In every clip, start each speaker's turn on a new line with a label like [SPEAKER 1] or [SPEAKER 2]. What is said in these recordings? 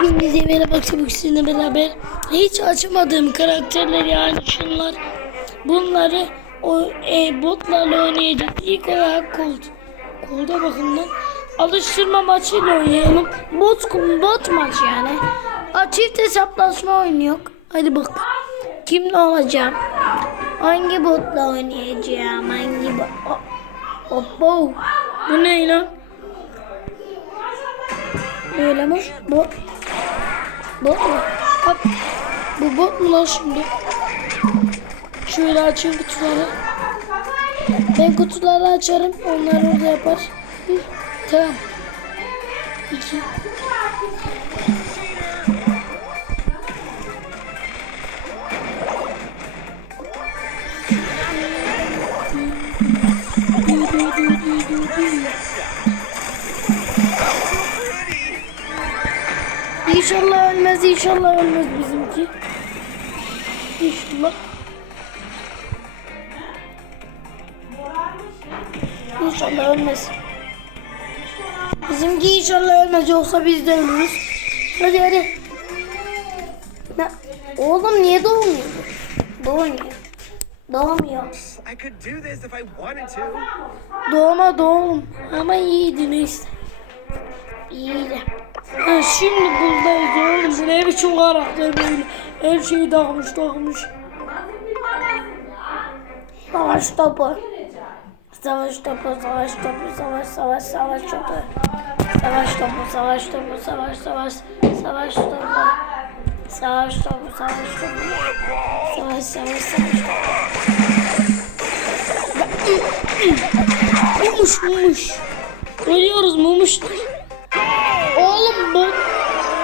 [SPEAKER 1] Hepinize merhaba bu sizinle beraber hiç açamadığım karakterler yani şunlar bunları o e, botlarla oynayacağız. İlk olarak Colt. Colt'a bakın lan. Alıştırma maçıyla oynayalım. Bot, bot maç yani. A, çift hesaplaşma oynuyor. Hadi bak. Kimle olacağım? Hangi botla oynayacağım? Hangi bot? Hoppo. Bu ne lan? Böyle mi? Bot. Bot mu? Hop. Bu bot mu lan şimdi? Şöyle açayım kutuları. Ben kutuları açarım. Onlar orada yapar. Bir. Tamam. İki. İnşallah ölmez, inşallah ölmez bizimki. İnşallah. İnşallah ölmez. Bizimki inşallah ölmez yoksa biz de ölürüz. Hadi hadi. Ne? Oğlum niye doğmuyor? Doğmuyor. Doğmuyor. Doğma doğum. Ama iyiydi neyse. İyiydi. Ha, şimdi buradayız oğlum. Bu ne biçim karakter böyle. Her şeyi takmış takmış. Savaş topu. Savaş topu, savaş topu, savaş, savaş, savaş topu. Savaş topu, savaş topu, savaş, savaş, savaş topu. Savaş topu, savaş topu. Savaş, savaş, savaş topu. Mumuş, mumuş. Ölüyoruz mumuşlar. Oğlum bot,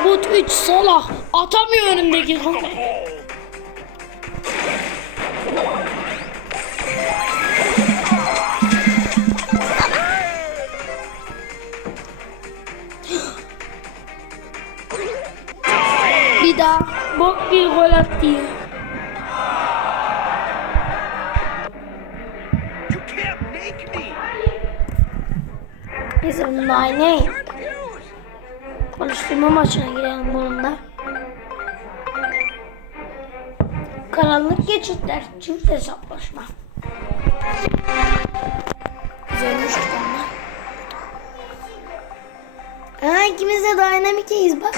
[SPEAKER 1] bot 3 salak. Atamıyor önümdeki kanka. Bir daha bot bir gol attı. Is my name. Alıştırma maçına girelim bunun da. Karanlık geçitler, çift hesaplaşma. Güzelmiş ama. Ha ikimiz de dynamic'eyiz bak.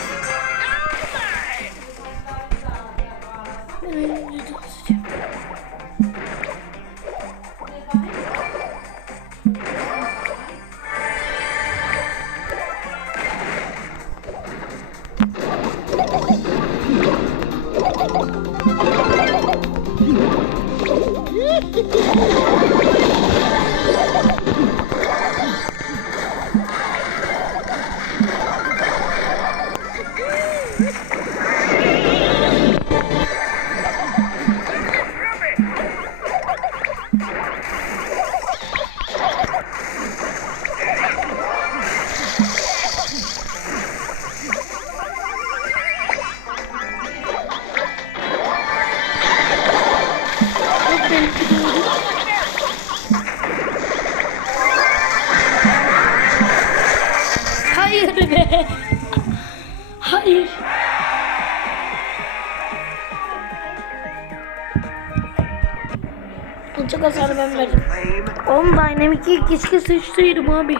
[SPEAKER 1] Dynamic'i keşke sıçtıydım abi.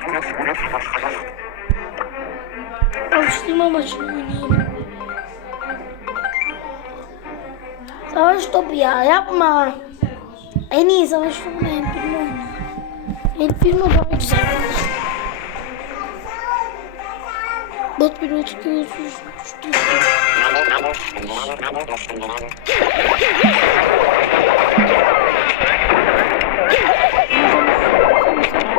[SPEAKER 1] Alıştırma maçını oynayalım. Savaş topu ya yapma. En iyi savaş topu El Primo oynuyor. El Primo daha güzel. Bot bir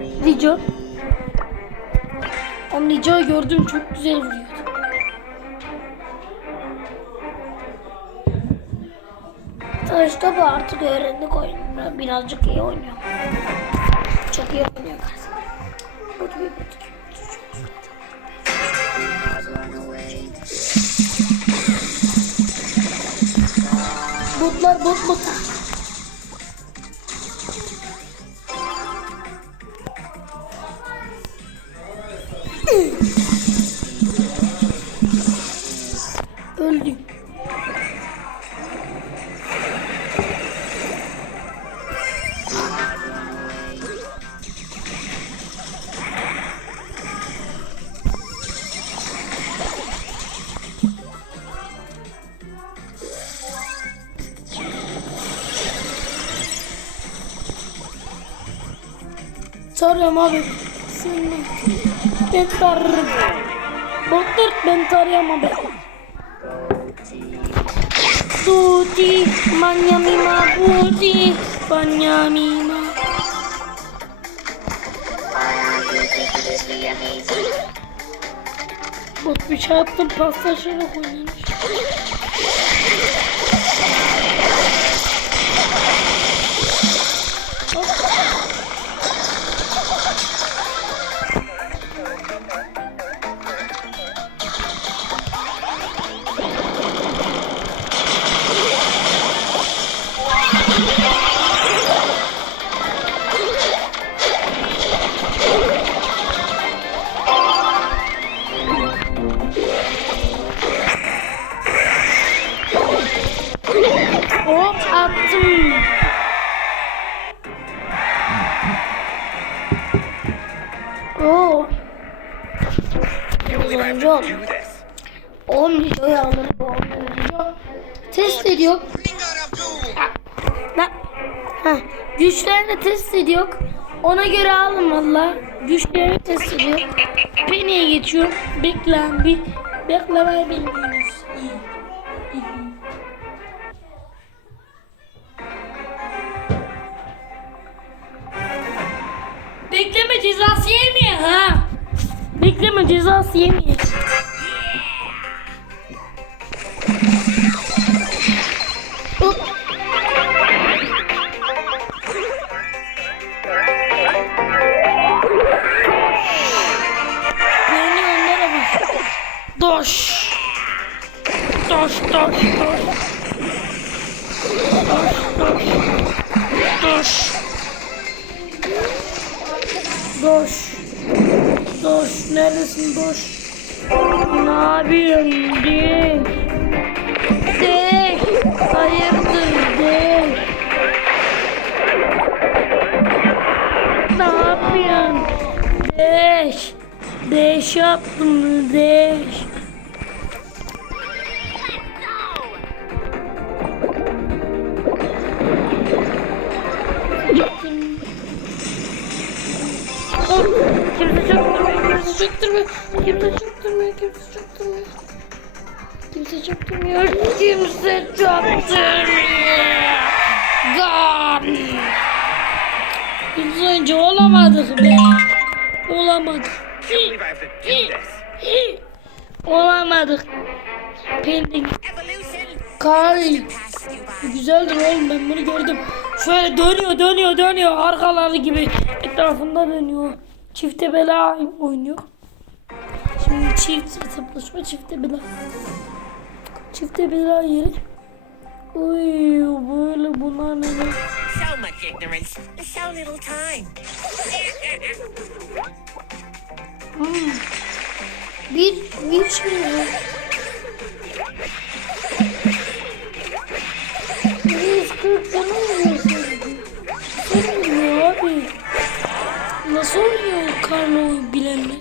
[SPEAKER 1] Lico. O Lico'yu gördüm çok güzel vuruyordu. Taş topu artık öğrendik oyunu. Birazcık iyi oynuyor. Çok iyi oynuyor. Bot bir bot. Botlar bot bot. Ben tararım. Botlar ben tarıyorum abi. Tuti, manyamima, puti, manyamima. Bot bir şey attım. Hop test ediyor. Ona göre alın valla. Güçlerini test ediyor. Penny'e geçiyor. Beklen bir. Beklemeyi bilmiyoruz. Bekleme cezası yemiyor ha. Bekleme cezası yemiyor. Doş, doş, doş. Doş, doş. Doş. Doş. Doş, neredesin doş? Ne yapıyorsun? Değil. Değil. Hayırdır değil. Ne yapıyorsun? Deş. Deş yaptım deş. Kimse çaktırmıyor, kimse çaktırmıyor, kimse çaktırmıyor. Kimse çaktırmıyor, kimse çaktırmıyor. Gone. Biz önce olamadık be. Olamadık. Olamadık. Pending. Kay. Güzeldir oğlum ben bunu gördüm. Şöyle dönüyor dönüyor dönüyor arkaları gibi etrafında dönüyor. Çifte bela oynuyor. Şimdi çift hesaplaşma çifte bela. Çifte bela yeri. Uy böyle bunlar ne?
[SPEAKER 2] So much ignorance, so little time.
[SPEAKER 1] Bir bir şey var. 140 canı vuruyorsun. Nasıl vuruyor abi? Nasıl oynuyor Carlo bilenler?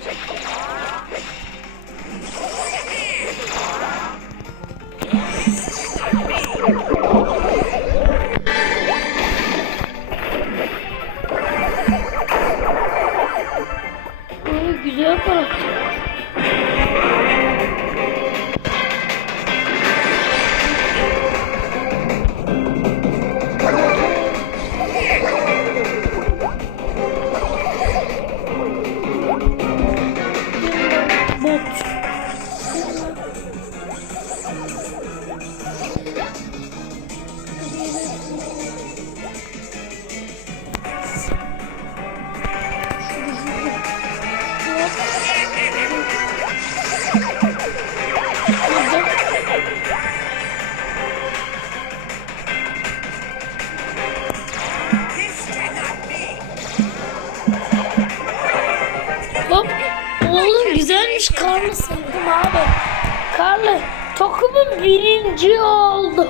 [SPEAKER 1] Birinci oldu.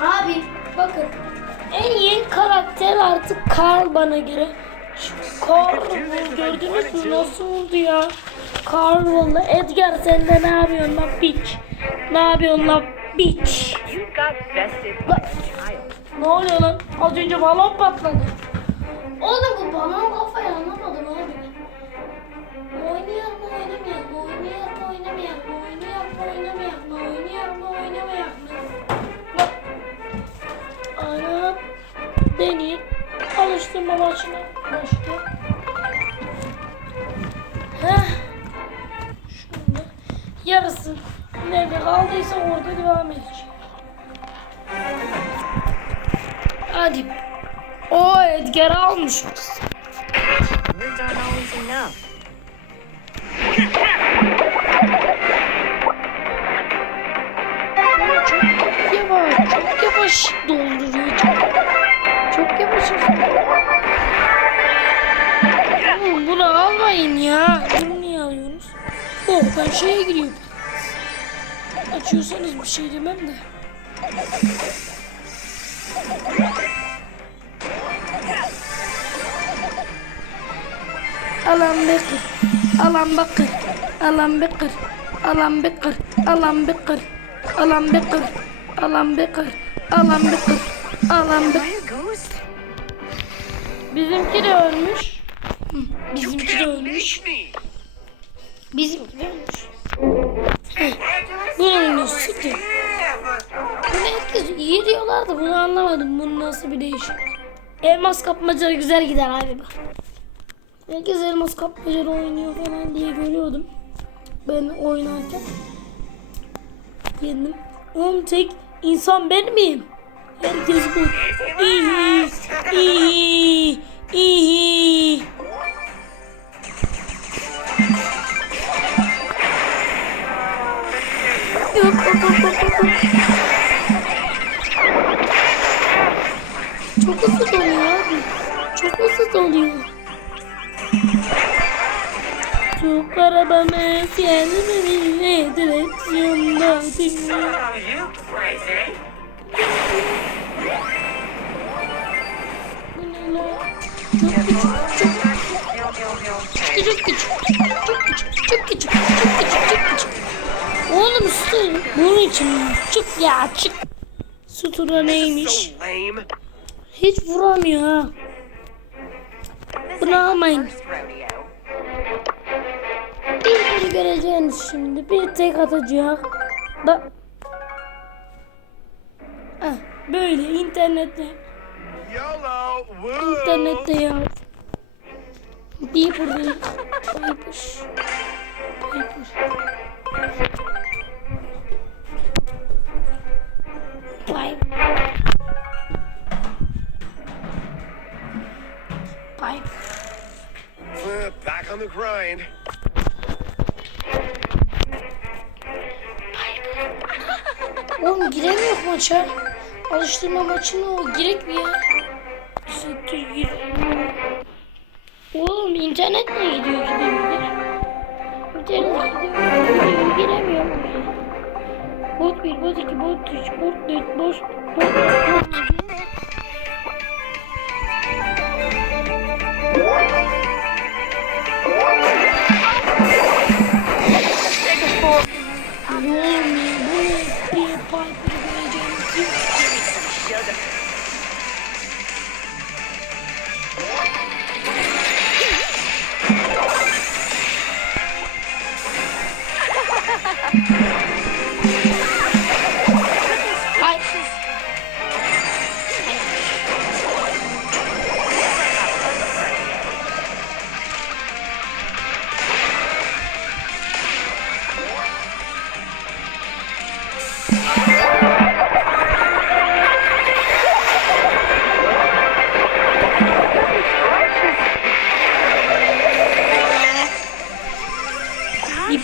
[SPEAKER 1] Abi bakın en iyi karakter artık Karl bana göre. Şu Karl gördünüz mü nasıl oldu ya? Karl valla Edgar sen de ne yapıyorsun lan piç? Ne yapıyorsun lan piç? Lan, Ne oluyor lan? Az önce balon patladı. Oğlum bu balon kafayı anlamadım abi. Oynayalım mı oynamayalım oynamayalım mı? Oynayalım mı oynamayalım mı? Oynayalım mı oynamayalım mı? Bak. Ana. Deneyim. Alıştırma maçına başlıyor. Heh. Şunda. Yarısı nerede kaldıysa orada devam edeceğim. Hadi. O Edgar almış.
[SPEAKER 2] Words aren't always enough.
[SPEAKER 1] Yavaş dolduruyor. Çok, çok yavaş. Bunu almayın ya. Bunu niye alıyorsunuz? Oh ben şeye giriyorum. Açıyorsanız bir şey demem de. Alan bekir, alan bakır, alan bekir, alan bekir, alan bekir, alan bekir, alan bekir, alan bekir, alan bekir.
[SPEAKER 2] Ghost?
[SPEAKER 1] Bizimki de ölmüş. Bizimki de ölmüş. Bizimki de ölmüş. Bunu oynuyor sütü. Bunu herkes iyi diyorlar da bunu anlamadım. Bunun nasıl bir değişik. Elmas kapmaca güzel gider abi bak. Herkes elmas kapmaca oynuyor falan diye görüyordum. Ben oynarken. Yendim. Oğlum tek insan ben miyim? Herkes bu. İyi, iyi, iyi. Yok, yok, yok, yok, yok. Çok hızlı doluyor abi. Çok hızlı doluyor. Çok arabamız yerine direksiyonda dinliyor.
[SPEAKER 3] Oh,
[SPEAKER 1] ne la? Çok küçük, çok küçük, küçük, çok küçük, çok küçük, çok küçük, çok küçük. Oğlum su, bunun için çık ya çık. Sutura neymiş?
[SPEAKER 3] So lame.
[SPEAKER 1] Hiç vuramıyor ha. Bunu almayın. Bir göreceğiniz şimdi. Bir tek atacak. Da. Böyle internette. İnternette ya. Piper. Piper. Piper.
[SPEAKER 3] Uh, back on the grind.
[SPEAKER 1] Oğlum giremiyor maça. Alıştırma maçı mı o? Girek mi ya? Oğlum internet mi gidiyor gidebilir? İnternet gidiyor. Giremiyorum. Bot 1, bot 2, bot 3, bot 4, bot 4, bot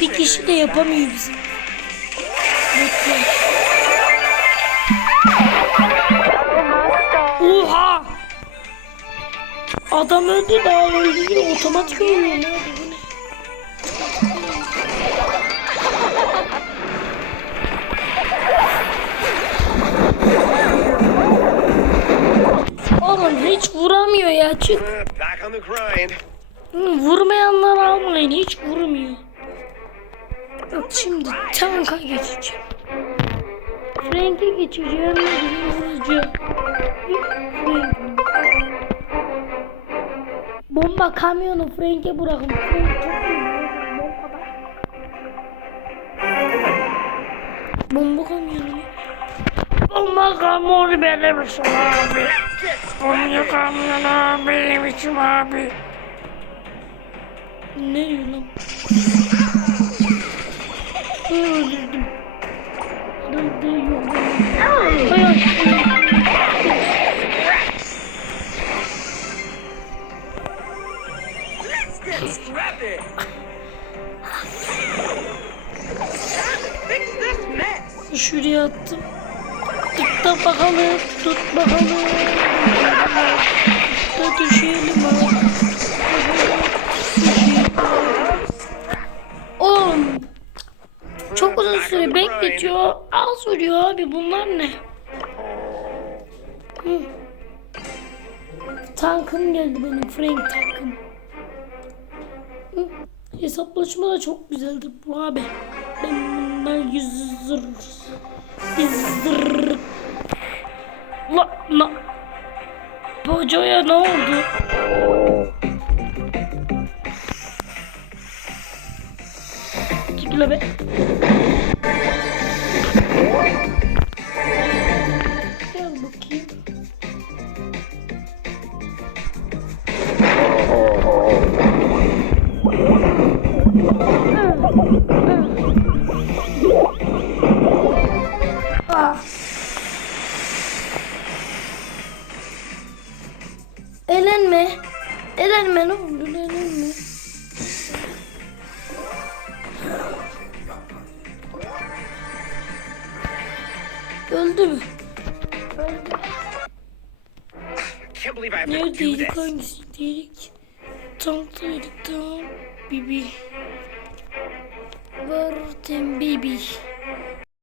[SPEAKER 1] bir kişi de yapamıyor bizim. Oha! Adam öldü daha öldü. Otomatik ölüyor. Oğlum hiç vuramıyor ya çık. Vurmayanlar almayın hiç vurmuyor. Şimdi tanka geçeceğim. Frank'e geçeceğim. Birini vuracağım. Frank. Bomba kamyonu Frank'e bırakın. Frank çok iyi. Bomba kamyonu. Bomba kamyonu benim için abi. Bomba kamyonu benim için abi. Ne diyor lan? Öldürdüm. Öldürdüm. Hayır. Geldi benim. Frank tankım. Hı. Hesaplaşma da çok güzeldi bu abi. Ben bundan yüz zır. Biz zır. La la. Bacaya ne oldu? Çıkla be.